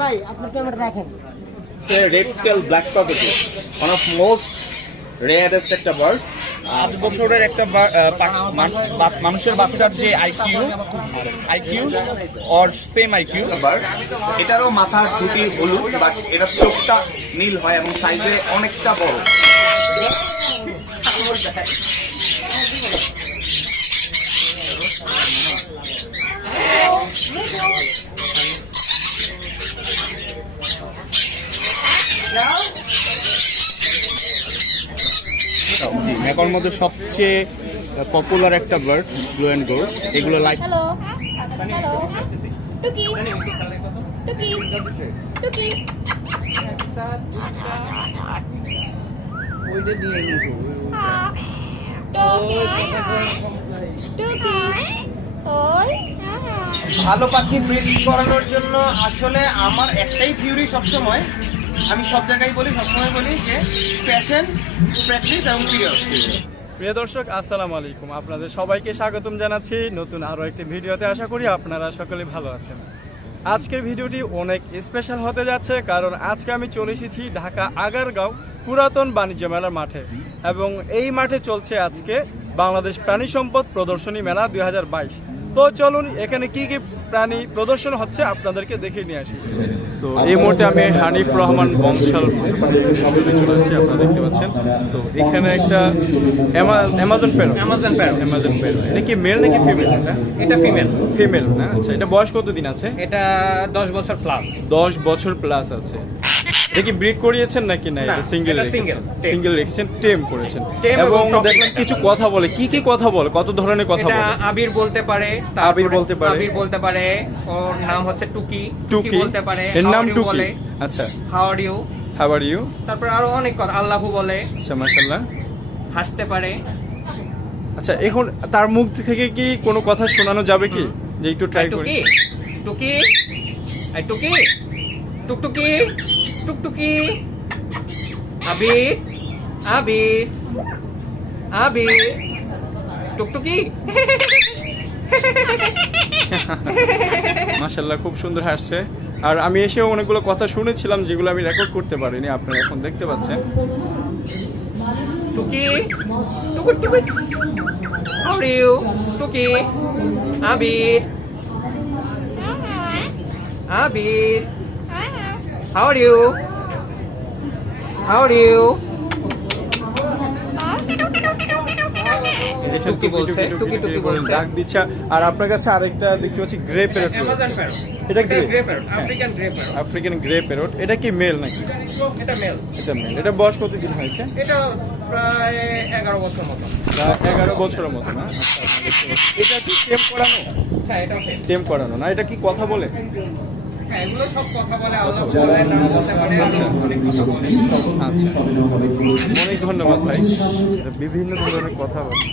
ভাই আপনি ক্যামেরা রাখেন। Red tail black cockatiel one of most rarest একটা বার্ড। 5 বছরের একটা মানুষের বাচ্চার যে IQ or same IQ bird. এটারও মাথার ঝুঁটি হলুদ, বাট এটার চোখটা নীল হয় এবং সাইজে অনেকটা বড়। নেপালের মধ্যে সবচেয়ে পপুলার একটা বার্ড ব্লু অ্যান্ড গোল্ড। এগুলো লাইক হ্যালো হ্যালো টুকি টুকি টুকি ওইটা দিয়ে নিব। টুকি টুকি ওই ভালো পাখি ব্রিড করানোর জন্য আসলে আমার একটাই থিওরি সবসময়, আমি সব জায়গায় বলি, সবসময় বলি যে প্যাশন, প্র্যাকটিস এবং পিরিয়ড। প্রিয় দর্শক আসসালামু আলাইকুম, আপনাদের সবাইকে স্বাগতম জানাচ্ছি নতুন আরও একটি ভিডিওতে। আশা করি আপনারা সকলে ভালো আছেন। আজকের ভিডিওটি অনেক স্পেশাল হতে যাচ্ছে, কারণ আজকে আমি চলে এসেছি ঢাকা আগারগাঁও পুরাতন বাণিজ্য মেলার মাঠে, এবং এই মাঠে চলছে আজকে বাংলাদেশ প্রাণী সম্পদ প্রদর্শনী মেলা 2022। তো চলুন এখানে কি কি প্রাণী প্রদর্শন হচ্ছে আপনাদেরকে দেখে নিয়ে আসি। তো এই মুহূর্তে আমি হানিফ রহমান বংশাল চলে আসছি, আপনারা দেখতে পাচ্ছেন। তো এখানে একটা অ্যামাজন প্যারট এটা কি মেল নাকি ফিমেল? এটা ফিমেল না? আচ্ছা, এটা বয়স কতদিন আছে? এটা 10 বছর প্লাস। 10 বছর প্লাস আছে। এটা কি ব্রিড করিয়েছেন নাকি না? এটা সিঙ্গেল রেখেছেন, টেম করেছেন। এবং দেখলাম কিছু কথা বলে। কি কি কথা বলে? কত ধরনের কথা বলে? আবির বলতে পারে, আবির বলতে পারে, ওর নাম হচ্ছে টুকি বলতে পারে, এর নাম টুকি। আচ্ছা, হাউ আর ইউ। তারপর আরো অনেক কথা, আল্লাহু বলে। আচ্ছা, মাশাআল্লাহ। হাসতে পারে। আচ্ছা, এখন তার মুখ থেকে কি কোনো কথা শোনানো যাবে কি, যে একটু ট্রাই করি? টুকি আই টুকি টুকটুকি টুকটুকি আবির টুকটুকি। মাশাআল্লাহ, খুব সুন্দর হাসছে। আর আমি এসেও অনেকগুলো কথা শুনেছিলাম যেগুলো আমি রেকর্ড করতে পারিনি, আপনারা এখন দেখতে পাচ্ছেন। টুকি টুকুটুকি হাউ আর ইউ টুকি আবির হাউ আর ইউ ডাক দিচ্ছে। আর আপনার কাছে আরেকটা দেখতে পাচ্ছি গ্রে প্যারট। এটা আফ্রিকান গ্রে প্যারট। এটা কি মেল নাকি? এটা মেল। এটা বয়স কতদিন হয়েছে? এটা প্রায় 11 বছর মতো। 11 বছরের মতো না? এটা কি টেম করানো? হ্যাঁ, এটা টেম করানো না? এটা কি কথা বলে? হ্যাঁ, এগুলো সব কথা বলে, আল্লাহ বলে, নাম বলতে পারে। আচ্ছা, অনেক ধন্যবাদ ভাই। বিভিন্ন ধরনের কথা বলছে।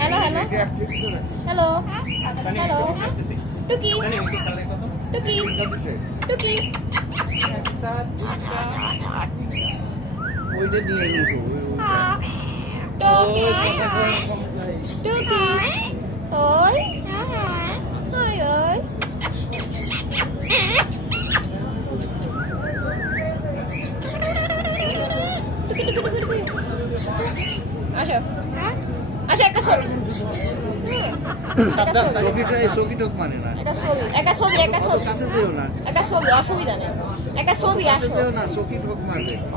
হ্যালো হ্যালো হ্যালো হ্যালো টুকি টুকি টুকি ওইটা দিয়ে নিব। টুকি টুকি ওই ওই ওই আসো আসো, একটা ছবি। মানে না, একটা ছবি, একটা ছবি, অসুবিধা নেই। একটা ছবি, আসো,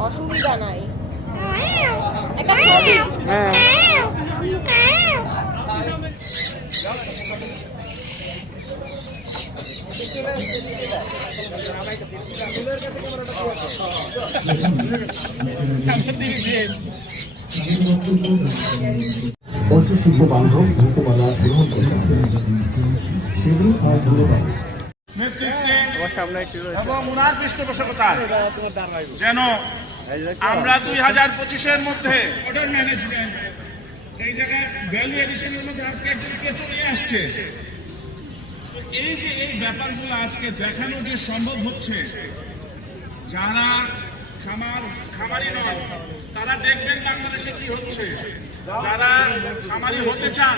অসুবিধা নাই, একটা ছবি। পঞ্চশিল্প বান্ধব রূপমালা গ্রহণ করেছে সেগুলো আজ ধন্যবাদ এবং ওনার পৃষ্ঠপোষকতায় যেন আমরা 2025-এর মধ্যে অর্ডার ম্যানেজমেন্ট এই জায়গায় ভ্যালু এডিশনের মধ্যে আজকে একজনকে চলে আসছে। তো এই যে এই ব্যাপারগুলো আজকে দেখানো যে সম্ভব হচ্ছে, যারা খামারি নয় তারা দেখবেন বাংলাদেশে কি হচ্ছে, যারা খামারি হতে চান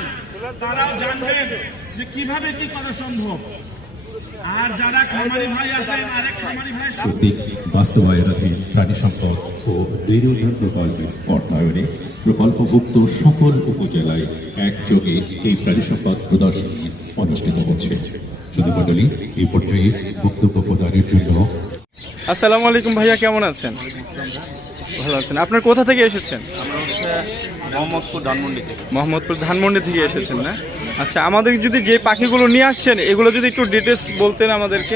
তারাও জানবেন যে কিভাবে কি করা সম্ভব। আর যারা খামারি ভাই আছেন, আরেক খামারি ভাই কর্তৃক বাস্তবায়নাধীন প্রাণী সম্পদ ও ডেইরি উন্নয়ন প্রকল্পের অর্থায়নে প্রকল্পভুক্ত সকল উপজেলায় একযোগে এই প্রাণী সম্পদ প্রদর্শনী অনুষ্ঠিত হচ্ছে। শুধু মণ্ডলী, এই পর্যায়ে বক্তব্য প্রদানের জন্য আসসালামু আলাইকুম ভাইয়া, কেমন আছেন? ভালো আছেন। আপনার কোথা থেকে এসেছেন? আমরা হচ্ছে মোহাম্মদপুর ধানমন্ডি থেকে। মোহাম্মদপুর ধানমন্ডি থেকে এসেছেন না? আচ্ছা, আমাদের যদি যে পাখিগুলো নিয়ে আসছেন এগুলো যদি একটু ডিটেলস বলতেন আমাদেরকে।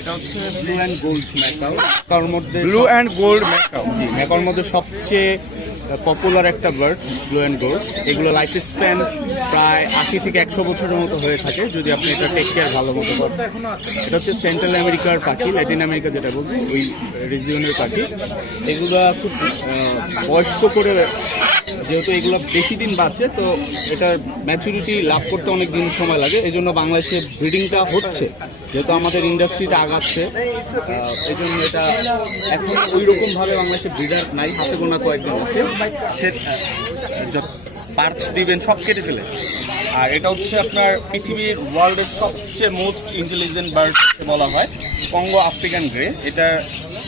এটা হচ্ছে ব্লু অ্যান্ড গোল্ড ম্যাকাও। তার মধ্যে ব্লু অ্যান্ড গোল্ড ম্যাকাও। জি, ম্যাকাওর মধ্যে সবচেয়ে পপুলার একটা বার্ড ব্লু অ্যান্ড গোল্ড। এগুলো লাইফ স্প্যান প্রায় 80 থেকে 100 বছরের মতো হয়ে থাকে যদি আপনি এটা টেক কেয়ার ভালো মতো করেন। এটা হচ্ছে সেন্ট্রাল আমেরিকার পাখি, ল্যাটিন আমেরিকা যেটা বলবো ওই রিজিয়নের পাখি। এগুলো খুব বয়স্ক করে, যেহেতু এগুলো বেশি দিন বাঁচে তো এটার ম্যাচুরিটি লাভ করতে অনেক দিন সময় লাগে। এই জন্য বাংলাদেশে ব্রিডিংটা হচ্ছে, যেহেতু আমাদের ইন্ডাস্ট্রিটা আগাচ্ছে। এই জন্য এটা এখন ওই রকমভাবে বাংলাদেশে ব্রিডার নাই, হাতে গোনা কয়েকজন আছে। পার্টস দিবেন সব কেটে ফেলে। আর এটা হচ্ছে আপনার পৃথিবীর ওয়ার্ল্ডের সবচেয়ে মোস্ট ইন্টেলিজেন্ট বার্ড বলা হয় কঙ্গো আফ্রিকান গ্রে। এটা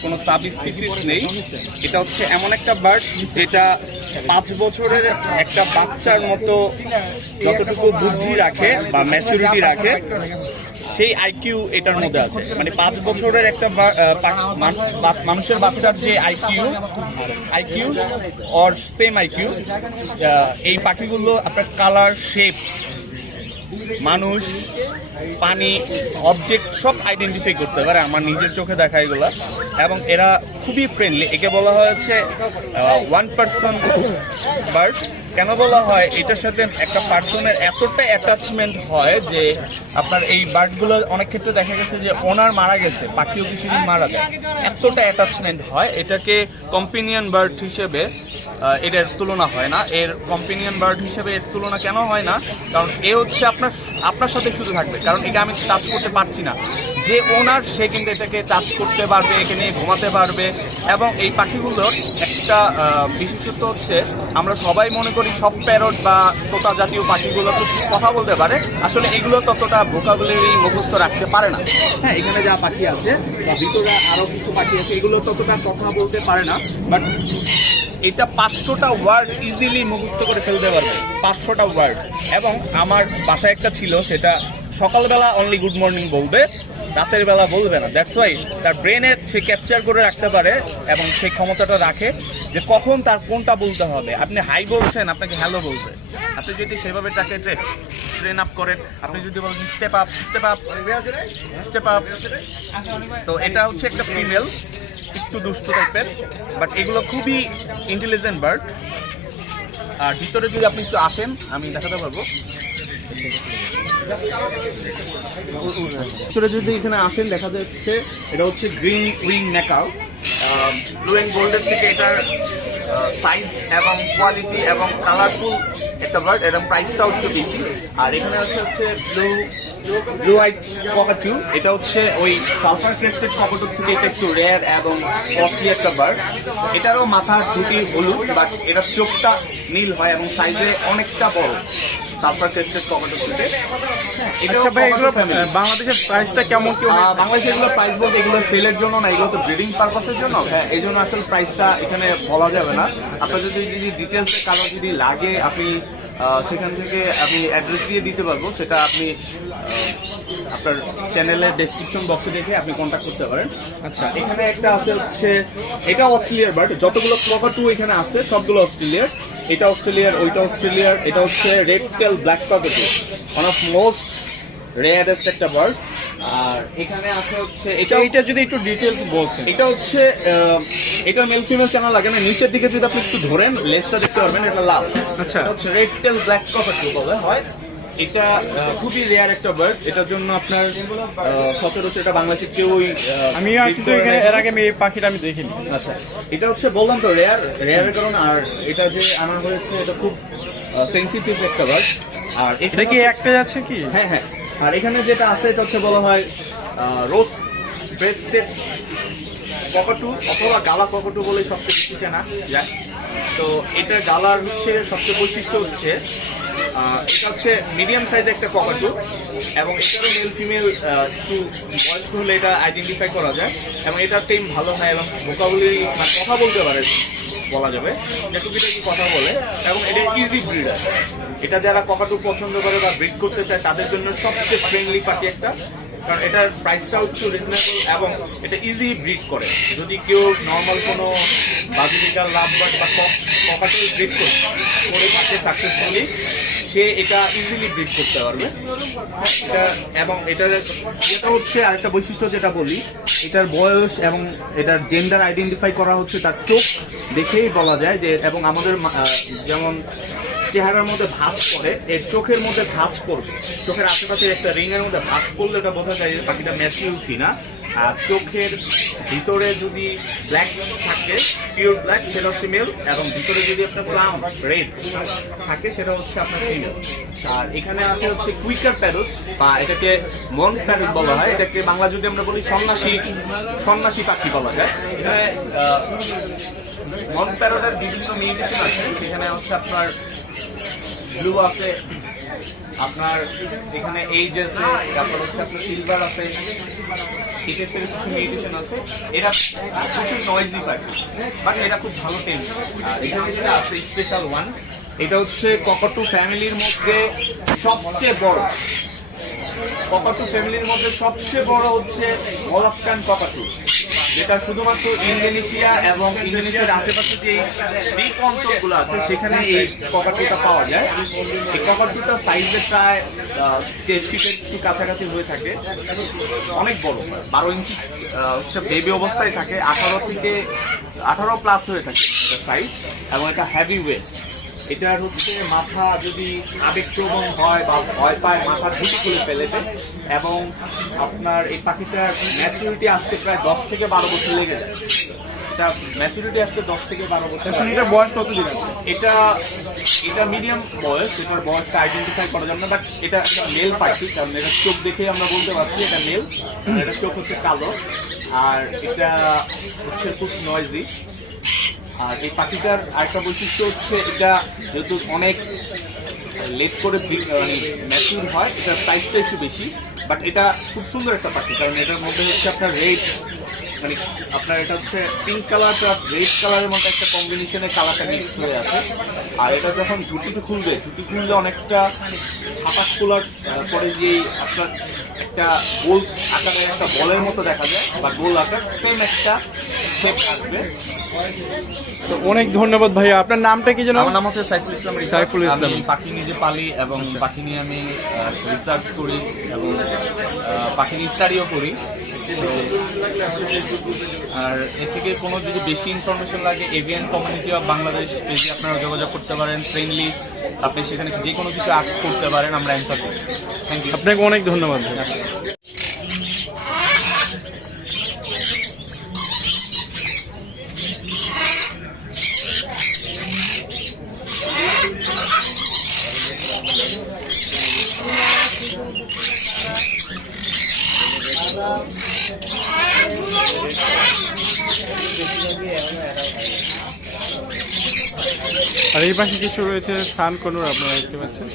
কোনো সাব স্পিসিস নেই। এটা হচ্ছে এমন একটা বার্ড যেটা 5 বছরের একটা বাচ্চার মতো যতটুকু বুদ্ধি রাখে বা ম্যাচুরিটি রাখে সেই আইকিউ এটার মধ্যে আছে। মানে 5 বছরের একটা মানুষের বাচ্চার যে আইকিউ অর সেম আইকিউ, এই পাখিগুলো আপনার কালার, শেপ, মানুষ, পানি, অবজেক্ট সব আইডেন্টিফাই করতে পারে। আমার নিজের চোখে দেখা এগুলা। এবং এরা খুবই ফ্রেন্ডলি। একে বলা হয়েছে 1% বার্ড। কেন বলা হয়? এটার সাথে একটা পার্সনের এতটা অ্যাটাচমেন্ট হয় যে আপনার এই বার্ডগুলো অনেক ক্ষেত্রে দেখা গেছে যে ওনার মারা গেছে, পাখিও কিছুদিন মারা যায়, এতটা অ্যাটাচমেন্ট হয়। এটাকে কম্পেনিয়ন বার্ড হিসেবে এটার তুলনা হয় না। এর কম্পেনিয়ন বার্ড হিসেবে এর তুলনা কেন হয় না? কারণ এ হচ্ছে আপনার সাথে শুধু থাকবে। কারণ এটা আমি টাচ করতে পারছি না। যে ওনার সে কিন্তু এটাকে টাচ করতে পারবে, একে নিয়ে ঘুমাতে পারবে। এবং এই পাখিগুলোর একটা বিশেষত্ব হচ্ছে, আমরা সবাই মনে করি সব প্যারট বা তোতা জাতীয় পাখিগুলো খুব কথা বলতে পারে। আসলে এগুলো ততটা ভোকাবুলারি মুখস্থ রাখতে পারে না। হ্যাঁ, এখানে যা পাখি আছে বা ভিতরে আরও কিছু পাখি আছে, এগুলো ততটা কথা বলতে পারে না। বাট এটা 500টা ওয়ার্ড ইজিলি মুখস্থ করে ফেলতে পারবে, 500টা ওয়ার্ড। এবং আমার বাসায় একটা ছিল, সেটা সকালবেলা অনলি গুড মর্নিং বলবে, রাতের বেলা বলবে না। দ্যাটস ওয়াই তার ব্রেনে সে ক্যাপচার করে রাখতে পারে এবং সেই ক্ষমতাটা রাখে যে কখন তার কোনটা বলতে হবে। আপনি হাই বলছেন, আপনাকে হ্যালো বলবে। আপনি যদি সেভাবে তাকে ট্রেন আপ করেন, আপনি যদি বলেন step up, step up, step up. তো এটা হচ্ছে একটা ফিমেল, একটু দুষ্টু টাইপের, বাট এগুলো খুবই ইন্টেলিজেন্ট বার্ড। আর ভিতরে যদি আপনি একটু আসেন, আমি দেখাতে পারবো। ভিতরে যদি এখানে আসেন, দেখা যাচ্ছে এটা হচ্ছে green wing macaw. Blue and গোল্ডের থেকে এটার সাইজ এবং কোয়ালিটি এবং কালারফুল একটা বার্ড, এবং প্রাইসটাও একটু বেশি। আর এখানে হচ্ছে ব্লু হোয়াইট ককাটু। এটা হচ্ছে ওই সালফার ক্রেস্টেড ককাটুর থেকে এটা একটু রেয়ার এবং কস্টলি একটা বার্ড। এটারও মাথার ঝুঁটি হলুদ, বাট এটার চোখটা নীল হয় এবং সাইজে অনেকটা বড় সালফার ক্রেস্টেড ককাটুর থেকে। আচ্ছা ভাই, এগুলো বাংলাদেশের প্রাইসটা কেমন কি? বাংলাদেশে এগুলো প্রাইস বলতে এগুলো সেলের জন্য না, এগুলো তো ব্রিডিং পারপাসের জন্য। হ্যাঁ, এই জন্য আসলে প্রাইসটা এখানে বলা যাবে না। আপনার যদি ডিটেলসে কারো যদি লাগে, আপনি সেখান থেকে আমি অ্যাড্রেস দিয়ে দিতে পারবো। সেটা আপনি আপনার চ্যানেলের ডেসক্রিপশন বক্সে দেখে আপনি কন্ট্যাক্ট করতে পারেন। আচ্ছা, এখানে একটা আছে হচ্ছে, এটা অস্ট্রেলিয়ার বার্ড। যতগুলো ককাটু এখানে আছে সবগুলো অস্ট্রেলিয়ার। এটা অস্ট্রেলিয়ার, ওইটা অস্ট্রেলিয়ার। এটা হচ্ছে red tail black cockatoo, one of most rarest একটা বার্ড। আর এখানে আছে হচ্ছে এটা যদি একটু ডিটেলস বলতেন। এটা হচ্ছে এটা মেল ফিমেল চ্যানেল লাগে না। নিচের দিকে যদি আপনি একটু ধরেন, লেজটা দেখতে পারবেন, এটা লাল। আচ্ছা, এটা হচ্ছে রেড টেল ব্ল্যাক ককাটু বলে হয়। এটা খুবই রেয়ার একটা বার্ড। এটার জন্য আপনার সচরাচর এটা বাংলাদেশে কেউই আমি কিন্তু এর আগে এই পাখিটা আমি দেখিনি। আচ্ছা, এটা হচ্ছে বললাম তো রেয়ারের কারণ। আর এটা যে আনা হয়েছে, এটা খুব সেন্সিটিভ একটা বার্ড। আর এটা কি একটা আছে কি? হ্যাঁ হ্যাঁ। আর এখানে যেটা আছে, এটা হচ্ছে বলা হয় রোস্ট ব্রেস্টেড ককাটু অথবা গালা ককাটু বলে সবচেয়ে বেশি চেনা যায়। তো এটার গালার হচ্ছে সবচেয়ে বৈশিষ্ট্য হচ্ছে এটা হচ্ছে মিডিয়াম সাইজের একটা ককাটু, এবং এটারও মেল ফিমেল একটু বয়স্ক হলে এটা আইডেন্টিফাই করা যায়, এবং এটার টেম ভালো হয় এবং ভোকাবুলারি মানে কথা বলতে পারে বলা যাবে, যে টুকিটাকি কথা বলে, এবং এটা ইজি ব্রিডার। এটা যারা ককাটু পছন্দ করে বা ব্রিড করতে চায় তাদের জন্য সবচেয়ে ফ্রেন্ডলি পাখি একটা, কারণ এটার প্রাইসটাও একটু রিজনেবল এবং এটা ইজি ব্রিড করে। যদি কেউ নর্মাল কোনো বাজিকার লাভবার্ড বা ককাটু ব্রিড করে থাকে সাকসেসফুলি, সে এটা ইজিলি ব্রিড করতে পারবে। এটা এবং এটার যেটা হচ্ছে আরেকটা বৈশিষ্ট্য যেটা বলি, এটার বয়স এবং এটার জেন্ডার আইডেন্টিফাই করা হচ্ছে তার চোখ দেখেই বলা যায় যে, এবং আমাদের যেমন চেহারার মধ্যে ভাঁজ পড়ে, এর চোখের মধ্যে ভাঁজ পড়বে, চোখের আশেপাশে একটা রিং এর মধ্যে ভাঁজ পড়লে এটা বোঝা যায় যে পাখিটা ম্যাচিউর কিনা। আর চোখের ভিতরে যদি ব্ল্যাক থাকে, পিওর ব্ল্যাক, সেটা হচ্ছে মেল, এবং ভিতরে যদি আপনার প্লাম রেড থাকে সেটা হচ্ছে আপনার ফিমেল। আর এখানে আছে হচ্ছে কুইকার প্যারট, বা এটাকে মন প্যারট বলা হয়, এটাকে বাংলা যদি আমরা বলি সন্ন্যাসী পাখি বলা যায়। এখানে মন প্যারটের বিভিন্ন মিউটেশন আছে, সেখানে হচ্ছে আপনার ব্লু আছে, আপনার এখানে এইজ আছে, তারপর হচ্ছে আপনার সিলভার আছে, কিছু মিউটেশন আছে। এরা প্রচুর নয়েজি পাখি, বাট এটা খুব ভালো টেম। আর এখানে যেটা আছে স্পেশাল ওয়ান, এটা হচ্ছে ককাটু ফ্যামিলির মধ্যে সবচেয়ে বড়। ককাটু ফ্যামিলির মধ্যে সবচেয়ে বড় হচ্ছে মলাক্কান ককাটু, যেটা শুধুমাত্র ইন্দোনেশিয়া এবং ইন্দোনেশিয়ার আশেপাশে যে দ্বীপ অঞ্চলগুলো আছে সেখানে এই ককাটুটা পাওয়া যায়। এই ককাটুটা সাইজে প্রায় 10 ফিটের একটু কাছাকাছি হয়ে থাকে, অনেক বড়, 12 ইঞ্চি হচ্ছে বেবি অবস্থায় থাকে, 18 প্লাস হয়ে থাকে এটা সাইজ, এবং এটা হেভি ওয়েট। এটার হচ্ছে মাথা যদি আবেগপ্রবণ হয় বা ভয় পায়, মাথা ঝুঁকি খুলে ফেলেছে, এবং আপনার এই পাখিটার ম্যাচুরিটি আসতে প্রায় 10 থেকে 12 বছর লেগে যায়। এটা ম্যাচুরিটি আসতে 10 থেকে 12 বছর। এটার বয়স কতদিন আছে? এটা মিডিয়াম বয়স, এটার বয়সটা আইডেন্টিফাই করা যাবে না, বাট এটা মেল পাখি, কারণ এটা চোখ দেখে আমরা বলতে পারছি এটা মেল। এটা চোখ হচ্ছে কালো, আর এটা হচ্ছে খুব নয়েজি। আর এই পাখিটার আরেকটা বৈশিষ্ট্য হচ্ছে, এটা যেহেতু অনেক লেট করে ম্যাচিউর হয়, এটার প্রাইসটা একটু বেশি, বাট এটা খুব সুন্দর একটা পাখি, কারণ এটার মধ্যে হচ্ছে আপনার রেড, মানে আপনার এটা হচ্ছে পিঙ্ক কালারটা রেড কালারের মধ্যে একটা কম্বিনেশনের কালারটা মিক্স হয়ে আছে। আর এটা যখন ঝুটি খুললে অনেকটা ছাপা খোলার পরে যে আপনার একটা গোল আকারের একটা বলের মতো দেখা যায়, বা গোল আকার সেম একটা শেপ আসবে। তো অনেক ধন্যবাদ ভাইয়া। আপনার নামটা কি যেন? আমার নাম হচ্ছে সাইফুল ইসলাম। সাইফুল ইসলাম। আমি পাখি নিজে পালি এবং পাখি নিয়ে আমি রিসার্চ করি এবং পাখি নিয়ে স্টাডিও করি। আর এর থেকে কোনো যদি বেশি ইনফরমেশন লাগে, এভিয়ান কমিউনিটি অফ বাংলাদেশ পেজে আপনারা যোগাযোগ করতে পারেন, ফ্রেন্ডলি, আপনি সেখানে যে কোনো কিছু আস্ক করতে পারেন, আমরা অ্যান্সার করি। Thank you. আপনাকে অনেক ধন্যবাদ। আর এই পাশে কিছু রয়েছে সানকনুর, আপনারা দেখতে পাচ্ছেন।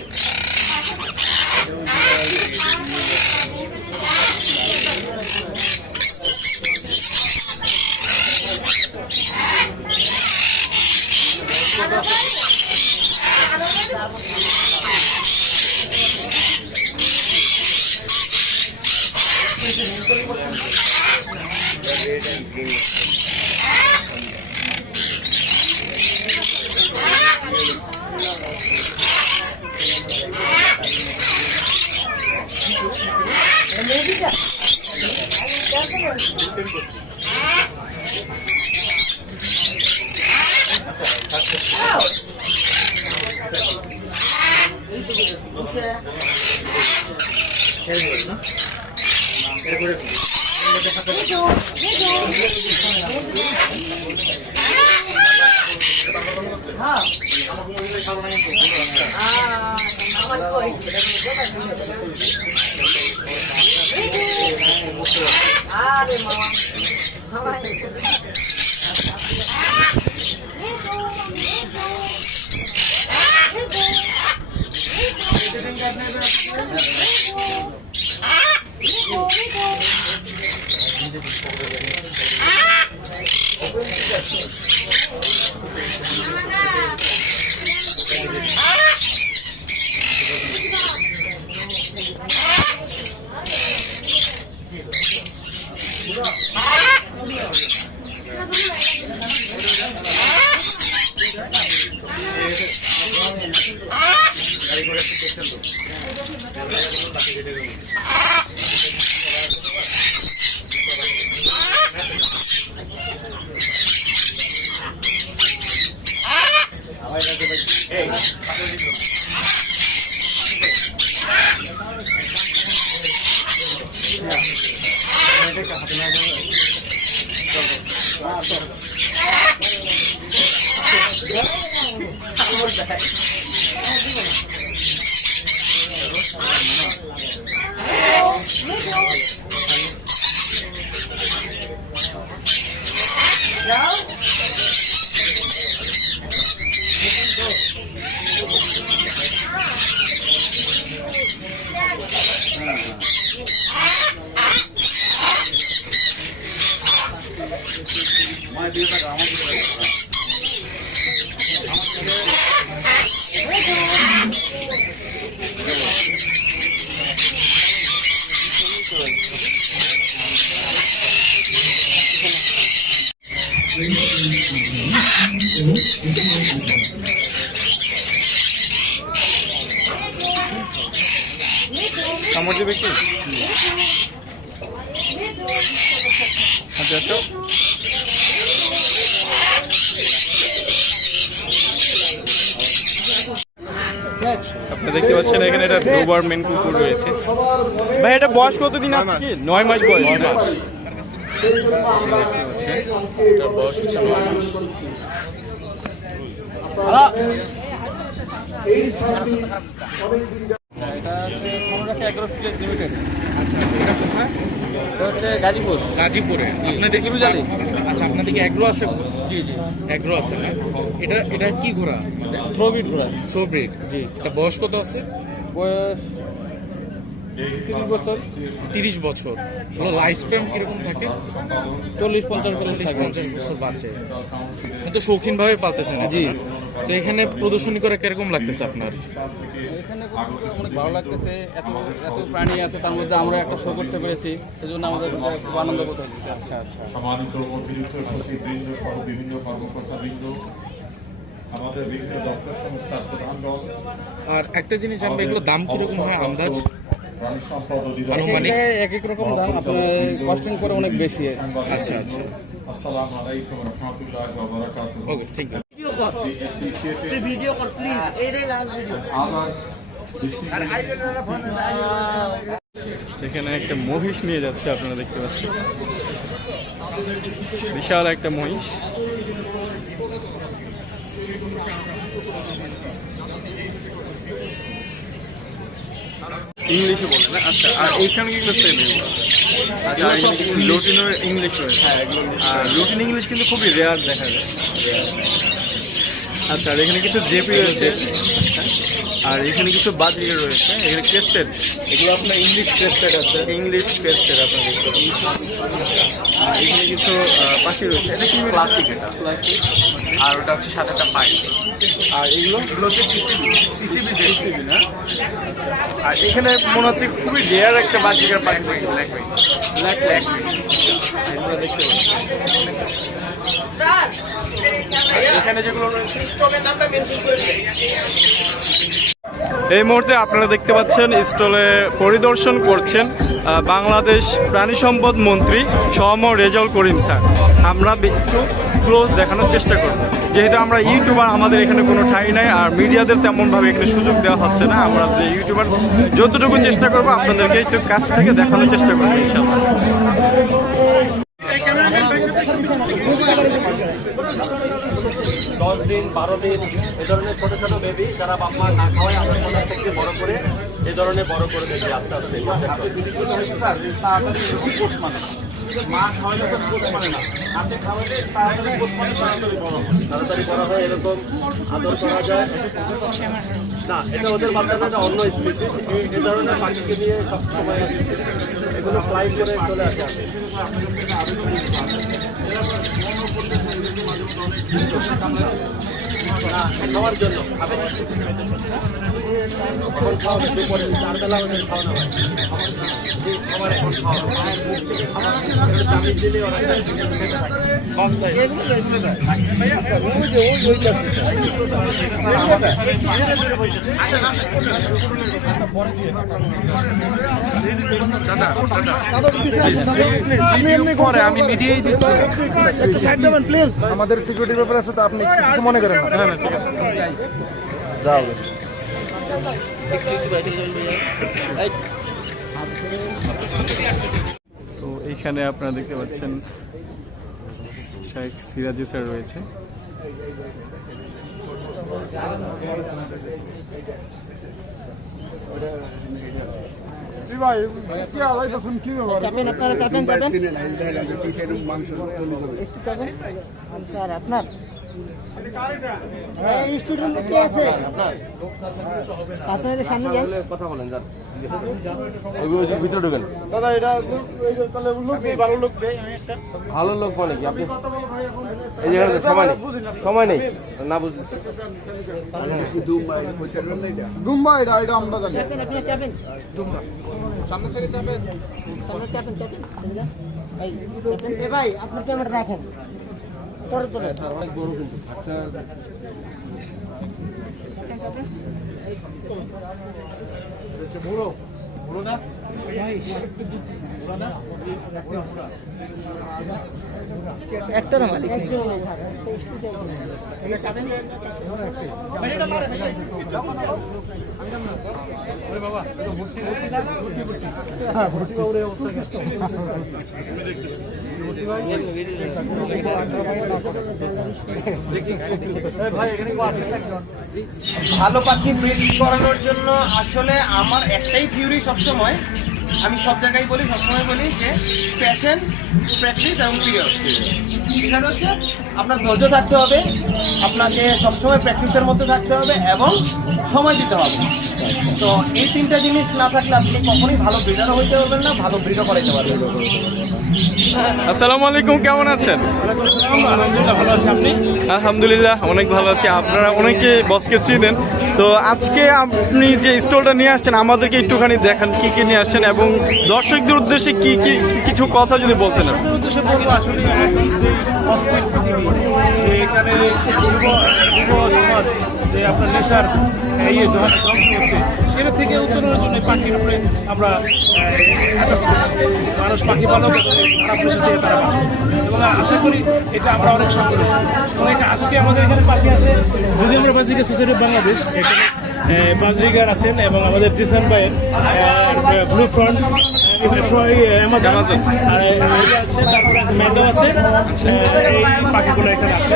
কামড় দেবে কি? আচ্ছা তো আপনি দেখতে পাচ্ছেন এখানে একটা ডোবারম্যান কুকুর রয়েছে। ভাই এটা বয়স কতদিন আছে কি? 9 মাস বয়স। 9 মাস। এটার বয়স হচ্ছে 9 মাস। গাজীপুরে আপনাদের কি জানি? আচ্ছা, আপনাদের কি অ্যাগ্রো আছে? জি জি, অ্যাগ্রো আছে না? এটা কি ঘোড়া? থ্রোব্রিড ঘোড়া। থ্রোব্রিড, জি। এটা বয়স কত আছে? বয়স 30 বছর। 30 বছর। লাইফ স্প্যান কিরকম থাকে? 40-50 বছর বাঁচে। কিন্তু শৌখিনভাবে পালতেছেন? জি। তো এখানে প্রদর্শনী করে কিরকম লাগতেছে আপনার? এখানে অনেক ভালো লাগতেছে। এত প্রাণী আছে, তার মধ্যে আমরা একটা শো করতে পেরেছি, সেজন্য আমাদের খুব আনন্দ বোধ হচ্ছে। আচ্ছা আচ্ছা। সম্মানিত অতিরিক্ত সচিববৃন্দ সহ বিভিন্ন কর্মকর্তাবৃন্দ, আমাদের বিভিন্ন দপ্তর সংস্থার প্রধানগণ। আর একটা জিনিস জানবো, এগুলো দাম কিরকম হয় আন্দাজ? প্রাণী সম্পদ অধিদপ্তর আনুমানিক এক এক রকম দাম, আপনার কস্টিং করে অনেক বেশি। আচ্ছা আচ্ছা, আসসালামু আলাইকুম ওয়া রাহমাতুল্লাহি ওয়া বারাকাতুহু। ওকে, থ্যাংক ইউ। এখানে একটা মহিষ নিয়ে যাচ্ছে, আপনারা দেখতে পাচ্ছেন বিশাল একটা মহিষ। ইংলিশে বলে না? আচ্ছা, আর এইখানে কি করতে আচ্ছা, লুটিনের ইংলিশ রয়েছে। আর লুটিন ইংলিশ কিন্তু খুবই রেয়ার দেখা যায়। আচ্ছা, আর এখানে কিছু জেপি রয়েছে, আর এখানে কিছু বাজরিয়া রয়েছে। এখানে ক্রেস্টেড, এগুলো আপনার ইংলিশ ক্রেস্টেড আছে, ইংলিশ ক্রেস্টেড আপনার দেখতে পাচ্ছেন। আর এখানে কিছু পাখি রয়েছে। এটা কি ক্লাসিক? এটা ক্লাসিক। আর ওটা হচ্ছে সাদা একটা পাই। আর এগুলো হচ্ছে পিসিবি না? আর এখানে মনে হচ্ছে খুবই রেয়ার একটা বাজরিয়ার পাখি, ব্ল্যাক এগুলো দেখতে পাচ্ছি। এখানে যেগুলো এই মুহূর্তে আপনারা দেখতে পাচ্ছেন স্টলে পরিদর্শন করছেন বাংলাদেশ প্রাণী সম্পদ মন্ত্রী সম রেজাউল করিম স্যার। আমরা একটু ক্লোজ দেখানোর চেষ্টা করব, যেহেতু আমরা ইউটিউবার, আমাদের এখানে কোনো ঠাঁই নাই, আর মিডিয়াদের তেমনভাবে এখানে সুযোগ দেওয়া হচ্ছে না। আমরা যে ইউটিউবার যতটুকু চেষ্টা করবো আপনাদেরকে একটু কাছ থেকে দেখানোর চেষ্টা করবো ইনশাআল্লাহ। 10 দিন 12 দিন এই ধরনের ছোট ছোট বেবি যারা বাপ মা না খাওয়ায় আমরা কোথা থেকে বড় করে এই ধরনের বড় করে দেখি আস্তে আস্তে। মা খাওয়াইলে তো পোষ মানে না, হাতে খাওয়াইলে তাড়াতাড়ি পোষ মানে, তাড়াতাড়ি বড় হয়। তাড়াতাড়ি করা হয়, এরকম আদর করা যায় না। এটা ওদের বাচ্চাটা একটা অন্য স্পিসিস, এই ধরনের পাখিকে নিয়ে সবসময় এগুলো ফ্লাই করে চলে আসে। খাওয়ার জন্য এখন খাওয়া দুপুরে 4 বেলা ওদের খাওয়ানো হয়। খাবার এখন খাওয়া চামিচ দিলে ওরা কম খায়। আমি মিডিয়াই দিচ্ছি, আমাদের সিকিউরিটি ব্যাপার আছে, তো আপনি কিছু মনে করেন না। না ঠিক আছে, যাও। তো এইখানে আপনারা দেখতে পাচ্ছেন শেখ সিরাজি স্যার রয়েছে। আপনার স্টুডেন্ট কে আছে আপনাদের সামনে যান, কথা বলেন, যান ভিতরে ঢুকেন। দাদা এটা ভালো লোক, ভালো লোক বলে কি আপনি? এই জায়গায় সময় নেই না, বুঝলি ডুম্বা এটা আমরা জানি। আপনি চাপেন, সামনে থেকে চাপেন, সামনে চাপেন, এই ভাই আপনি ক্যামেরা রাখেন, পরে তোলেন। অনেক বড় কিন্তু একটার মালিক ভালো পাখি ব্রিড করানোর জন্য আসলে আমার একটাই থিওরি সবসময়, আমি সব জায়গায় বলি, সবসময় বলি যে প্যাশন, প্র্যাকটিস এবং পিরিয়ড। এখানে হচ্ছে আপনার ধৈর্য থাকতে হবে, আপনাকে সবসময় প্র্যাকটিসের মধ্যে থাকতে হবে এবং সময় দিতে হবে। তো এই তিনটা জিনিস না থাকলে আপনি কখনোই ভালো ব্রিডারও হইতে পারবেন না, ভালো ব্রিডও করাইতে পারবেন না। আসসালামু আলাইকুম, কেমন আছেন? আলহামদুলিল্লাহ অনেক ভালো আছি। আপনারা অনেকে বসকে চিনেন, তো আজকে আপনি যে স্টলটা নিয়ে আসছেন আমাদেরকে একটুখানি দেখান কি কি নিয়ে আসছেন এবং দর্শকদের উদ্দেশ্যে কি কি কিছু কথা যদি বলতেন। উদ্দেশ্যে বলবো আসলে এখন যে অস্থির পৃথিবী, যে এখানে যুব সমাজ যে আপনার নেশার ধ্বংস হচ্ছে, সেটা থেকে উত্তরণের জন্য পাখির উপরে আমরা আকাশ করছি। মানুষ পাখি পালন করছে, খারাপ নেশা থেকে তারা বাঁচবে এবং আশা করি এটা আমরা অনেক সফল হয়েছি। এবং আজকে আমাদের এখানে পাখি আছে, যদি আমরা বাজিকা সোসাইটি অফ বাংলাদেশ, এখানে বাজরিগার আছেন এবং আমাদের জিসান ভাইয়ের ব্লু ফ্রন্ট অ্যামাজন আর ম্যান্ডো আছে, এই পাখিগুলো এখানে আছে।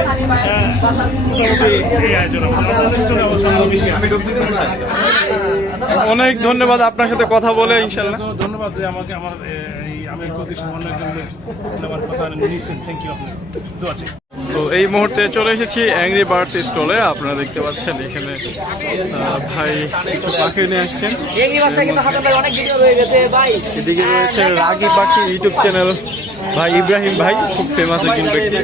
মোটামুটি এই আয়োজন বেশি আছে। অনেক ধন্যবাদ আপনার সাথে কথা বলে, ইনশাল্লাহ ধন্যবাদ যে আমাকে আমার এই আমি প্রতি সমন্বয়ের জন্য আমার কথা নিয়েছেন। থ্যাংক ইউ, আপনার তো আছে। তো এই মুহূর্তে চলে এসেছি অ্যাংরি বার্ডস স্টলে। আপনারা দেখতে পাচ্ছেন এখানে ভাই কিছু পাখি নিয়ে আসছেন। এদিকে রয়েছে রাগী পাখি ইউটিউব চ্যানেল ভাই ইব্রাহিম ভাই, খুব ফেমাস একজন ব্যক্তি।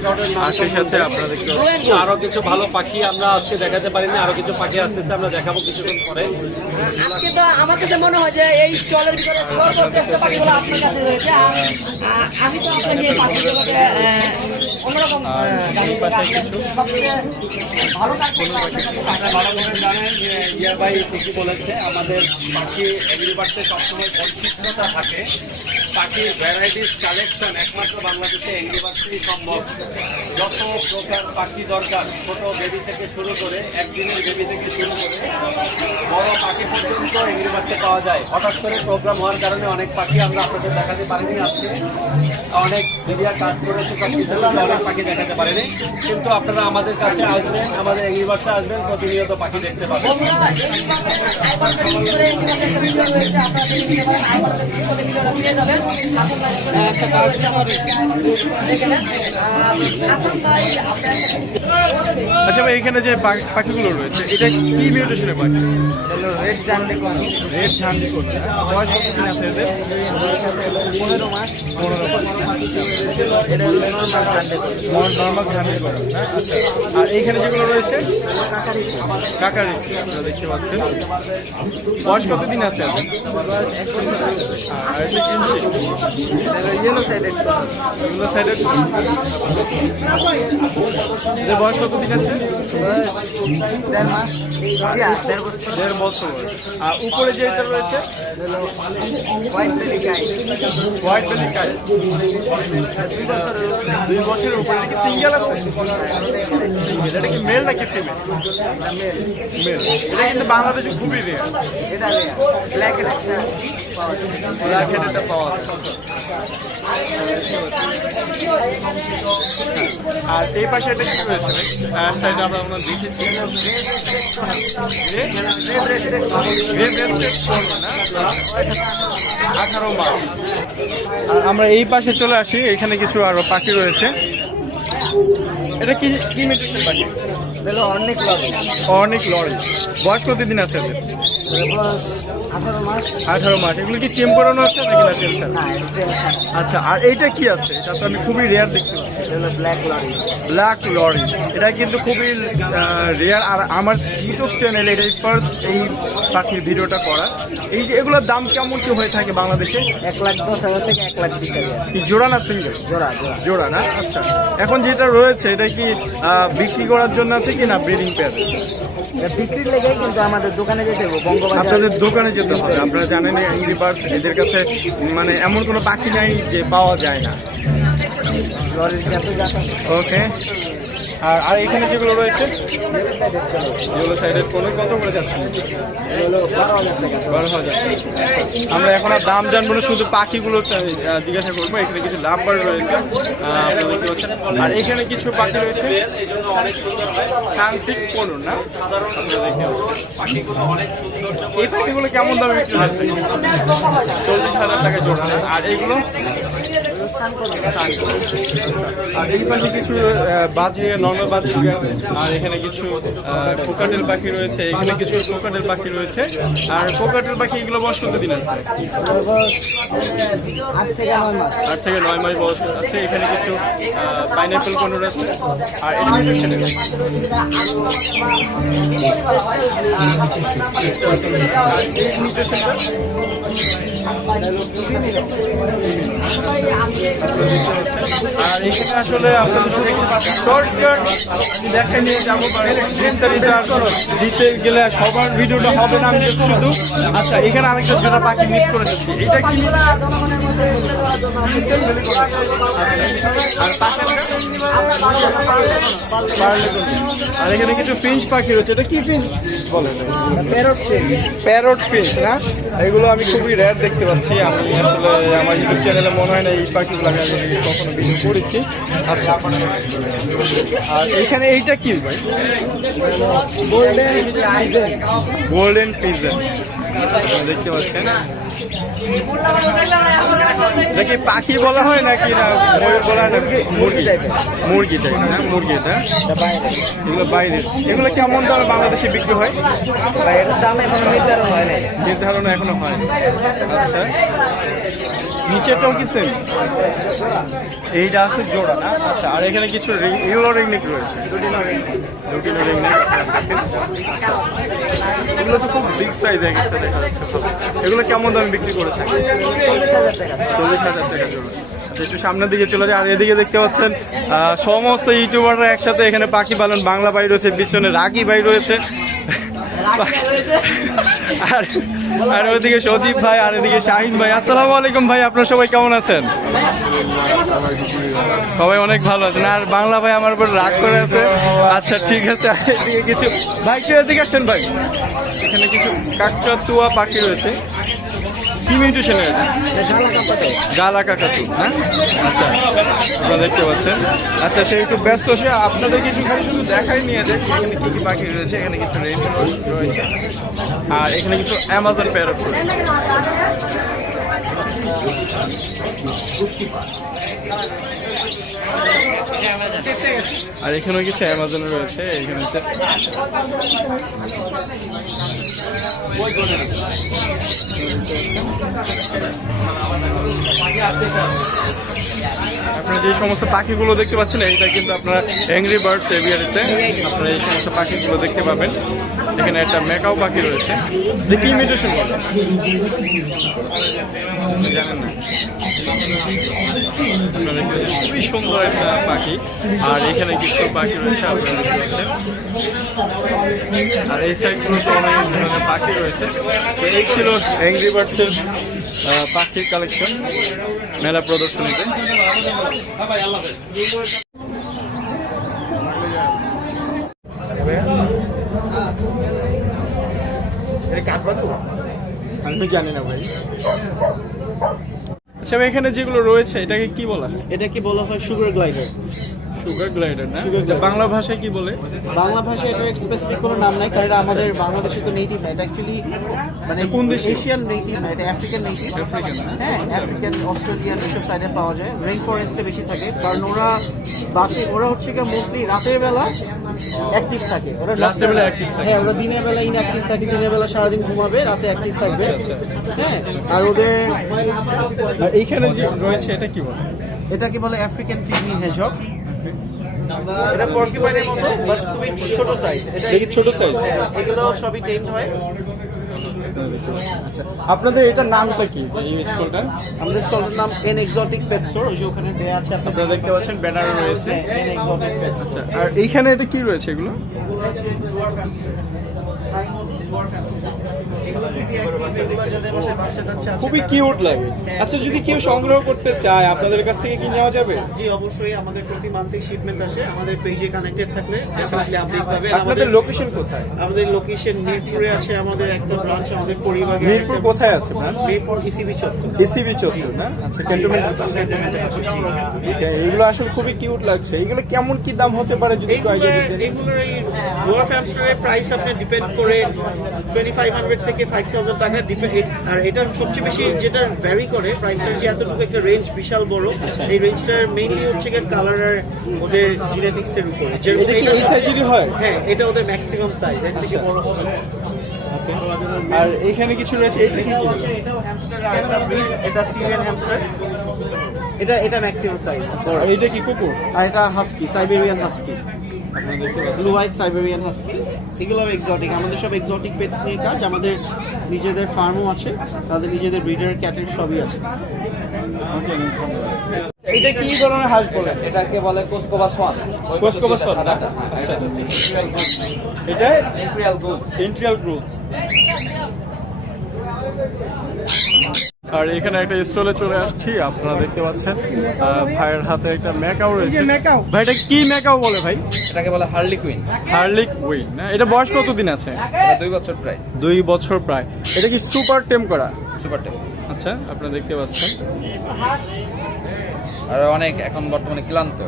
আর সেই সাথে আপনারা দেখতে পাচ্ছেন আরো কিছু ভালো পাখি আমরা আজকে দেখাতে পারিনি, আরো কিছু পাখি আসতেছে, আমরা দেখাবো কিছুক্ষণ পরে। আজকে তো আমার কাছে মনে হয় যে এই স্টলের ভিতরে সর্বশ্রেষ্ঠ পাখিগুলো আপনার কাছে রয়েছে। আমি তো আপনাকে এই পাখিগুলোকে অন্যরকম সবচেয়ে ভালো আপনারা ভালো করে জানেন যে ইয়া ভাই ঠিকই বলেছে, আমাদের পাখি এগ্রিবার্ডে সবসময় বৈচিত্র্যতা থাকে, পাখির ভ্যারাইটিস কালেকশন একমাত্র বাংলাদেশে এগ্রিবার্ডেই সম্ভব। যত প্রকার পাখি দরকার, ছোট বেবি থেকে শুরু করে একদিনের বেবি থেকে শুরু করে বড় পাখি পর্যন্ত এগ্রিবার্ডে পাওয়া যায়। হঠাৎ করে প্রোগ্রাম হওয়ার কারণে অনেক পাখি আমরা আপনাদের দেখাতে পারিনি, আজকে অনেক মিডিয়া কাজ করেছে, সব কিছু অনেক পাখি দেখাতে পারেনি, কিন্তু আপনারা আমাদের কাছে আসবেন, আমাদের এগ্রিবার্ডে আসবেন, প্রতিনিয়ত পাখি দেখতে পাবেন। একটা এখানে হাসান ভাই আচ্ছা ভাই, এখানে যে পাখিগুলো রয়েছে এটা কি মিউটেশনের পাখি? হলো রেড জানলে কোন রেড ঝান্ডি করছে, বয়স কতদিন আছে এদের? 15 মাস 15 মাস। এটা হলো নরমাল জানলে নর্মাল ঝান্ডি করে, হ্যাঁ আচ্ছা। আর এইখানে যেগুলো রয়েছে কাকারি কাকারি, আপনারা দেখতে পাচ্ছেন। বয়স কতদিন আছে এদের? আর এটা কিনছি ইয়েলো সাইডেড এগুলো সাইডে এদের বয়স কতদিন আছে? 1.5 মাস 1.5 বছর 1.5 বছর। আর উপরে যেটা রয়েছে হোয়াইট বেলি গাই হোয়াইট বেলি কাই, 2 বছরের উপরে। এটা কি সিঙ্গেল আছে? সিঙ্গেল। এটা কি মেল নাকি ফিমেল? মেল। এটা কিন্তু বাংলাদেশে খুবই রেয়ার। এটা ব্ল্যাক ব্ল্যাক হেডেডটা পাওয়া যায়। আর এই পাশে এটা কি রয়েছে ভাই? আচ্ছা, এটা আমরা দেখেছি। গ্রে ব্রেস্টেড কোন না? 18 মাস। আর আমরা এই পাশে চলে আসি, এখানে কিছু আরো পাখি রয়েছে। এটা কি কি মিউটেশন পাখি? হলো অনেক লরি অনেক লরি। বয়স কতদিন আছে এদের? 18 মাস 18 মাস। এগুলো কি টেম করানো আছে নাকি না টেম? না এটা টেনশন আচ্ছা, আর এইটা কি আছে? এটা তো আমি খুবই রেয়ার দেখতে পাচ্ছি। হলো ব্ল্যাক লরি ব্ল্যাক লরি। এটা কিন্তু খুবই রেয়ার। আর আমার ইউটিউব চ্যানেলে এটাই ফার্স্ট এই পাখির ভিডিওটা করা। এই যে এগুলোর দাম কেমন কি হয়ে থাকে বাংলাদেশে? 1,10,000 থেকে 1,20,000 কি জোড়া না সিঙ্গেল? জোড়া জোড়া না? আচ্ছা, এখন যেটা রয়েছে এটা কি বিক্রি করার জন্য আছে কি না ব্রিডিং পেয়ার? বিক্রির লেগেই কিন্তু আমাদের দোকানে যেতে হবে বঙ্গবাজার। আপনাদের দোকানে যেতে হবে। আপনারা জানেন ইউনিভার্স এদের কাছে মানে এমন কোনো পাখি নাই যে পাওয়া যায় না। লরির যত জাত আছে ওকে। আর এখানে যেগুলো রয়েছে যেগুলো সাইডের কোনো কত করে যাচ্ছে? হলো 12,000 টাকা 12,000। আমরা এখন আর দাম জানবো না, শুধু পাখিগুলো জিজ্ঞাসা করবো। এখানে কিছু লাভ বার্ড রয়েছে, আপনারা দেখতে পাচ্ছেন। আর এখানে কিছু পাখি রয়েছে সানসিট কোন না, আপনারা দেখতে পাচ্ছেন। এই পাখিগুলো কেমন দামে বিক্রি হয়? 40,000 টাকা জোড়া। আর এইগুলো আর এই পাশে কিছু বাজি, নর্মাল বাজি। আর এখানে কিছু কোকাটেল পাখি রয়েছে, এখানে কিছু কোকাটেল পাখি রয়েছে। আর কোকাটেল পাখি এগুলো বয়স কতদিন আছে? 8 থেকে 9 মাস বয়স আছে। এখানে কিছু পাইনাপেল কন্ডোর আছে। আর এটা মিউটেশনের আর এখানে আসলে আপনাদের শর্টকাট দেখে নিয়ে যাবো, বিস্তারিত দিতে গেলে সবার ভিডিওটা হবে না। আমি শুধু আচ্ছা, এখানে আরেকটা জোড়া পাখি মিস করে যাচ্ছি। এটা কি? আর এখানে কিছু ফিঞ্চ পাখি রয়েছে। এটা কি ফিঞ্চ বলে? প্যারট ফিঞ্চ না? এগুলো আমি খুবই রেয়ার দেখতে পাচ্ছি। আমি আসলে আমার ইউটিউব চ্যানেলে মনে হয় না এই পাখিগুলোকে আমি কখনো ভিডিও করেছি। আচ্ছা, আর এখানে এইটা কি ভাই? গোল্ডেন পিজন দেখতে পাচ্ছেন। দেখি পাখি বলা হয় নাকি না ময়ূর বলা হয় নাকি? মুরগি টাইপের। মুরগি টাইপ না? মুরগি এটা এগুলো বাইরের। এগুলো কেমন দামে বাংলাদেশে বিক্রি হয়? এটার দাম এখনো নির্ধারণ হয় নাই। নির্ধারণ এখনো হয়। আচ্ছা, নিচেটাও কি সেম? এইটা আছে জোড়া না? আচ্ছা, আর এখানে কিছু ইউলো রিংনেক রয়েছে, লুটিনো রিংনেক। আচ্ছা, এগুলো তো খুব বিগ সাইজ এক একটা দেখা যাচ্ছে। এগুলো কেমন দামে বিক্রি করে থাকে? 40,000 টাকা 40,000 টাকা জোড়া। আচ্ছা, একটু সামনের দিকে চলে যায়। আর এদিকে দেখতে পাচ্ছেন সমস্ত ইউটিউবাররা একসাথে এখানে পাখি পালন। বাংলা ভাই রয়েছে, পিছনে রাগি ভাই রয়েছে, আর ওইদিকে সজীব ভাই, আর এদিকে শাহিন ভাই। আসসালামু আলাইকুম ভাই, আপনারা সবাই কেমন আছেন? সবাই অনেক ভালো আছেন। আর বাংলা ভাই আমার উপর রাগ করে আছে। আচ্ছা ঠিক আছে। আর এদিকে কিছু ভাই, কেউ এদিকে আসছেন ভাই। এখানে কিছু কাকচুয়া পাখি রয়েছে। কি মিউটেশনের? গালা কাকাতু। হ্যাঁ, আচ্ছা, আপনারা দেখতে পাচ্ছেন। আচ্ছা, সে একটু ব্যস্ত। সে আপনাদের কিছু খালি শুধু দেখাই নিয়ে দেখ এখানে কি কি পাখি রয়েছে। এখানে কিছু রেড রয়েছে, আর এখানে কিছু অ্যামাজন প্যারট রয়েছে। আর এখানেও কিছু অ্যামাজনে রয়েছে। এখানে হচ্ছে আপনারা যে সমস্ত পাখিগুলো দেখতে পাচ্ছেন, এইটা কিন্তু আপনারা অ্যাংরি বার্ডস এভিয়ারিতে আপনারা এই সমস্ত পাখিগুলো দেখতে পাবেন। এখানে একটা ম্যাকাও পাখি রয়েছে, দেখি ইমিটেশন বলে জানেন না আপনারা দেখতে পাচ্ছেন, খুবই সুন্দর একটা পাখি। আর এখানে কিছু পাখি রয়েছে আপনারা দেখতে পাচ্ছেন, আর এই সাইডগুলোতে অনেক ধরনের পাখি রয়েছে। তো এই ছিল অ্যাংরি বার্ডসের পাখির কালেকশন মেলা প্রদর্শনীতে। আমি জানি না ভাই। আচ্ছা ভাই, এখানে যেগুলো রয়েছে এটাকে কি বলা হয়? এটা কি বলা হয় সুগার গ্লাইডার। সুগার গ্লাইডার না? বাংলা ভাষায় কি বলে? বাংলা ভাষায় এটা স্পেসিফিক কোনো নাম নাই, কারণ এটা আমাদের বাংলাদেশে তো নেটিভ না। এটা অ্যাকচুয়ালি মানে কোন দেশে? এশিয়ান নেটিভ না, এটা আফ্রিকান নেটিভ। আফ্রিকান না? হ্যাঁ, আফ্রিকান, অস্ট্রেলিয়ান এসব সাইডে পাওয়া যায়। রেইন ফরেস্টে বেশি থাকে, কারণ ওরা হচ্ছে কি মোস্টলি রাতের বেলা অ্যাক্টিভ থাকে। ওরা রাতের বেলা অ্যাক্টিভ থাকে? হ্যাঁ, ওরা দিনের বেলা ইনঅ্যাক্টিভ থাকে। দিনের বেলা সারাদিন ঘুমাবে, রাতে অ্যাক্টিভ থাকবে। হ্যাঁ, আর ওদের আর এইখানে যে রয়েছে এটা কি বলে? এটাকে বলে আফ্রিকান পিগমি হেজক। এটা পর্কিউপাইনের মতো, বাট খুবই ছোট সাইজ। এটা দেখি ছোট সাইজ। এগুলো সবই টেমড হয়। আচ্ছা, আপনাদের এটার নামটা কি এই স্কুলটা? আমাদের স্টলের নাম এন এক্সোটিক পেট স্টোর, ওই যে ওখানে দেয়া আছে আপনারা দেখতে পাচ্ছেন, ব্যানার রয়েছে এন এক্সোটিক পেট। আচ্ছা, আর এইখানে এটা কি রয়েছে এগুলো? খুবই কিউট লাগে। আচ্ছা, যদি কেউ সংগ্রহ করতে চায় আপনাদের কাছ থেকে কি নেওয়া যাবে? জি অবশ্যই, আমাদের প্রতি মান্থলি শিপমেন্ট আসে। আমাদের পেজে কানেক্টেড থাকলে ডেফিনেটলি আপডেট পাবেন। আপনাদের লোকেশন কোথায়? আমাদের লোকেশন মিরপুরে আছে আমাদের একটা ব্রাঞ্চ, আমাদের পরিবারে। মিরপুর কোথায় আছে ব্রাঞ্চ? মিরপুর ইসিবি চত্বর। ইসিবি চত্বর না? আচ্ছা, ক্যান্টনমেন্ট। এগুলো আসলে খুবই কিউট লাগছে। এগুলো কেমন কি দাম হতে পারে যদি একটু আইডিয়া দিতেন? এগুলোর এই ডোয়ার্ফ হ্যামস্টারের প্রাইস আপনি ডিপেন্ড করে 2500 থেকে 5000 টাকা ডিপেন্ড। আর এটা সবচেয়ে বেশি যেটা ভ্যারি করে প্রাইসের, যে এতটুকু একটা রেঞ্জ বিশাল বড়। এই রেঞ্জটার মেইনলি হচ্ছে গিয়ে কালার আর ওদের জেনেটিক্স এর উপরে। এটা কি এই সাইজেরই হয়? হ্যাঁ, এটা ওদের ম্যাক্সিমাম সাইজ, এর থেকে বড় হবে না। আর এখানে কিছু রয়েছে, এটা কি? এটাও হ্যামস্টার, আরেকটা ব্রিড, এটা সিরিয়ান হ্যামস্টার। এটা ম্যাক্সিমাম সাইজ। আর এটা কি কুকুর? আর এটা husky, Siberian husky, blue white Siberian husky. এগুলো এক্সোটিক। আমাদের সব এক্সোটিক পেটস নিয়ে কাজ। আমাদের নিজেদের ফার্মও আছে, তাদের নিজেদের ব্রিডার, ক্যাটের সবই আছে। এটা কি ধরনের হাঁস বলে? এটাকে বলে কোস্কোবা সোয়ান। কোস্কোবা সোয়ান না? আচ্ছা, এটা ইম্পেরিয়াল গুজ। ইন্ট্রিয়াল গ্রুপ। আর এখানে একটা স্টলে চলে আসছি, আপনারা দেখতে পাচ্ছেন ভাইয়ের হাতে একটা ম্যাকাও রয়েছে। ভাই, এটা কি ম্যাকাও বলে ভাই? এটাকে বলে হার্লি কুইন। হার্লি কুইন না? এটা বয়স কতদিন আছে? 2 বছর প্রায়। 2 বছর প্রায়। এটা কি সুপার টেম করা? সুপার টেম। আচ্ছা, আপনারা দেখতে পাচ্ছেন আর অনেক এখন বর্তমানে ক্লান্ত,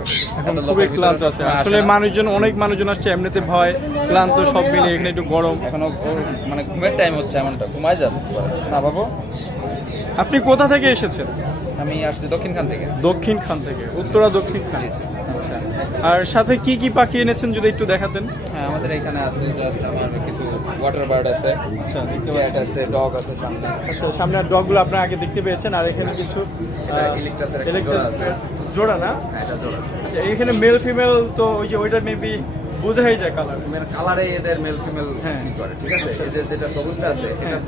খুবই ক্লান্ত আছে আসলে। অনেক মানুষজন আসছে, এমনিতে ভয়, ক্লান্ত, সব মিলে এখানে একটু গরম। এখনো মানে ঘুমের টাইম হচ্ছে, এমনটা ঘুমায় যাবে না বাবু। আপনি কোথা থেকে এসেছেন? আমি আসছি দক্ষিণ খান থেকে। দক্ষিণ খান থেকে, উত্তরা দক্ষিণ খান। আচ্ছা, আর সাথে কি কি পাখি এনেছেন যদি একটু দেখাতেন? হ্যাঁ, আমাদের এখানে আছে জাস্ট আমার কিছু ওয়াটার বার্ড আছে। আচ্ছা, দেখতে ক্যাট আছে, ডগ আছে সামনে। আচ্ছা, সামনে ডগগুলো আপনারা আগে দেখতে পেয়েছেন। আর এখানে কিছু ইলেকট্রাস জোড়া না? হ্যাঁ, এটা জোড়া। আচ্ছা, এখানে মেল ফিমেল তো ওই যে ওইটা মেবি বোঝাই যায় কালার। কালারে এদের মেল ফিমেল হ্যাঁ করে, ঠিক আছে। এই যে যেটা সবুজটা আছে এটা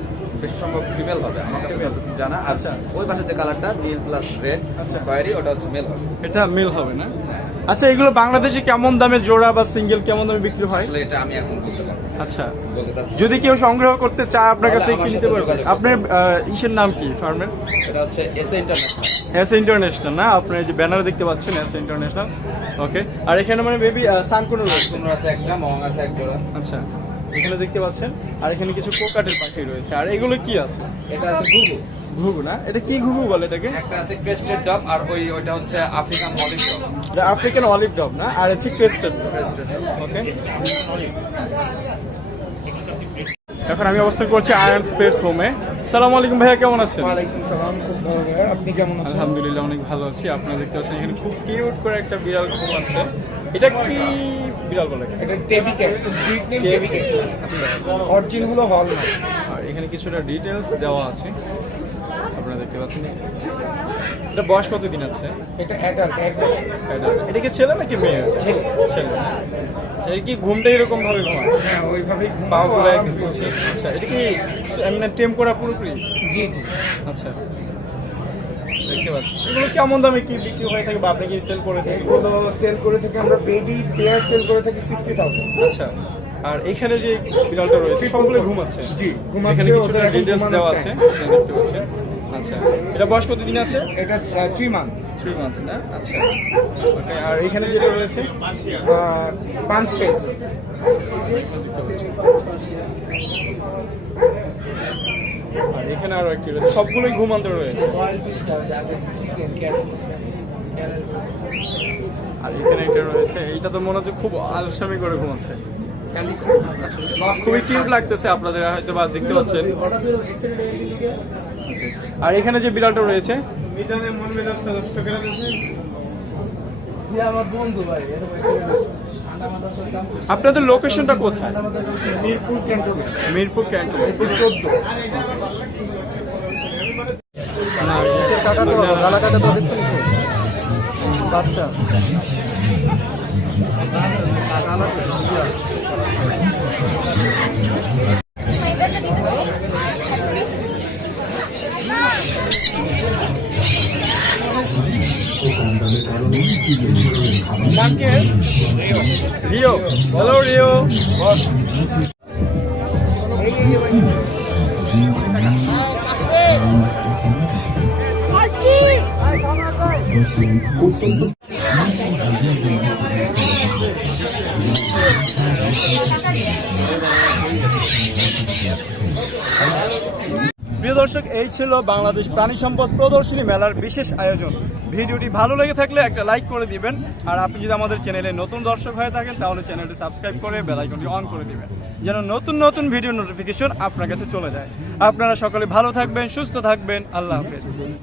বেশ সম্ভব ফিমেল হবে, আমার কাছে যতটুকু জানা। আচ্ছা, ওই পাশে যে কালারটা নীল প্লাস রেড, আচ্ছা, বাইরে ওটা হচ্ছে মেল হবে। এটা মেল হবে না? আচ্ছা, এগুলো বাংলাদেশে কেমন দামে জোড়া বা সিঙ্গেল কেমন দামে বিক্রি হয়? আসলে এটা আমি এখন বলতে পারবো না। আচ্ছা, যদি কেউ সংগ্রহ করতে চায় আপনার কাছে কি নিতে পারবে? আপনার ইসের নাম কি ফার্মের? এটা হচ্ছে এসএ ইন্টারন্যাশনাল। এসএ ইন্টারন্যাশনাল না? আপনার যে ব্যানার দেখতে পাচ্ছেন এসএ ইন্টারন্যাশনাল। ওকে, আর এখানে মানে বেবি সানকুনো রয়েছে? সানকুনো আছে একটা, মং আছে এক জোড়া। আচ্ছা, এখানে দেখতে পাচ্ছেন। আর এখানে কিছু কোকাটের পাখি রয়েছে। আর এগুলো কি আছে? এটা আছে ঘুঘু। ঘুঘু না? এটা কি ঘুঘু বলে এটাকে? একটা আছে ক্রেস্টেড ডগ, আর ওইটা হচ্ছে African olive dog. African olive dog না? আর হচ্ছে ক্রেস্টেড। ওকে, এখন আমি অবস্থান করছি আয়ারন পেটস হোমে। আসসালামু আলাইকুম ভাইয়া, কেমন আছেন? ওয়ালাইকুম সালাম, খুব ভালো ভাইয়া, আপনি কেমন আছেন? আলহামদুলিল্লাহ অনেক ভালো আছি। আপনারা দেখতে পাচ্ছেন এখানে খুব কিউট করে একটা বিড়াল ঘুমাচ্ছে। এটা কি বিড়াল বলে? এটা টেবি ক্যাট, ব্রিড নেম টেবি ক্যাট। আচ্ছা, অরিজিন গুলো হল না। আর এখানে কিছুটা ডিটেলস দেওয়া আছে, আপনারা দেখতে পাচ্ছেন। এটা বয়স কতদিন আছে? এটা অ্যাডাল্ট, 1 বছর। এটা কি ছেলে নাকি মেয়ে? ছেলে। ছেলে। আচ্ছা, এটা কি ঘুমটা এরকম ভাবে ঘুমায়? হ্যাঁ, ওইভাবেই পাও ঘুমাবো। গুলো একদম করছে। আচ্ছা, এটা কি এমনি টেম করা পুরোপুরি? জি জি। আচ্ছা, দেখতে পাচ্ছি। এগুলো কেমন দামে কি বিক্রি হয়ে থাকে বা আপনি কি সেল করে থাকেন? এগুলো সেল করে থাকি আমরা, বেবি পেয়ার সেল করে থাকি 60,000। আচ্ছা, আর এখানে যে বিড়ালটা রয়েছে সবগুলো ঘুমাচ্ছে? জি, ঘুমাচ্ছে। এখানে কিছুটা ওদের এখন ডিটেলস ঘুমানোর দেওয়া আছে, time। আপনারা দেখতে পাচ্ছেন। আচ্ছা, এটা বয়স কতদিন আছে? এটা 3 মান্থ। 3 মান্থ না? আচ্ছা, ওকে। আর এখানে যেটা রয়েছে পাঁচ ফেস। আর এখানে আরো একটি রয়েছে, সবগুলোই ঘুমান্ত রয়েছে। আর এখানে একটা রয়েছে, এইটা তো মনে হচ্ছে খুব আলসামি করে ঘুমাচ্ছে। খুবই কিউট লাগতেছে, আপনাদের হয়তো বা দেখতে পাচ্ছেন। আর এখানে যে বিড়ালটা রয়েছে, আপনাদের লোকেশনটা কোথায়? মিরপুর ক্যান্টনমেন্ট। মিরপুর ক্যান্টনমেন্ট, মিরপুর 14। বাচ্চা রিও। Hello Rio. প্রিয় দর্শক, এই ছিল বাংলাদেশ প্রাণী সম্পদ প্রদর্শনী মেলার বিশেষ আয়োজন। ভিডিওটি ভালো লেগে থাকলে একটা লাইক করে দিবেন, আর আপনি যদি আমাদের চ্যানেলে নতুন দর্শক হয়ে থাকেন তাহলে চ্যানেলটি সাবস্ক্রাইব করে বেল আইকনটি অন করে দিবেন, যেন নতুন নতুন ভিডিও নোটিফিকেশন আপনার কাছে চলে যায়। আপনারা সকলে ভালো থাকবেন, সুস্থ থাকবেন। আল্লাহ হাফেজ।